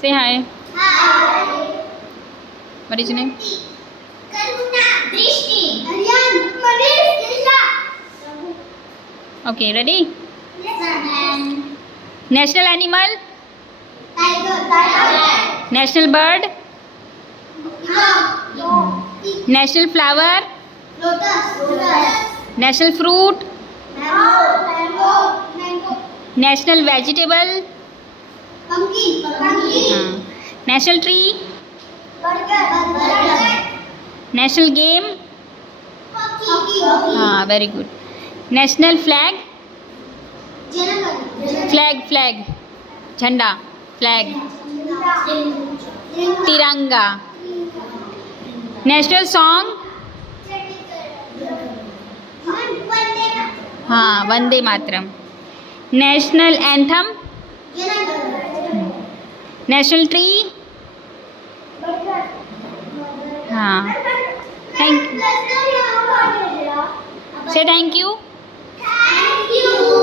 Say hi. Hi. What is your name? Karuna. Drishti. Aryan. Manish. Isha. Okay, ready? Yes, ma'am. National animal, Tiger. Tiger. national bird, No. national flower, Lotus. Lotus. national fruit, Mango. Mango. national vegetable, Pumpkin. Pumpkin. national tree, Burger. Burger. national game. Hockey. Very good. National flag, Janagan. flag, झंडा, flag, तिरंगा. National song, Vande Mataram. National anthem, national tree. Thank you. Say thank you. Thank you.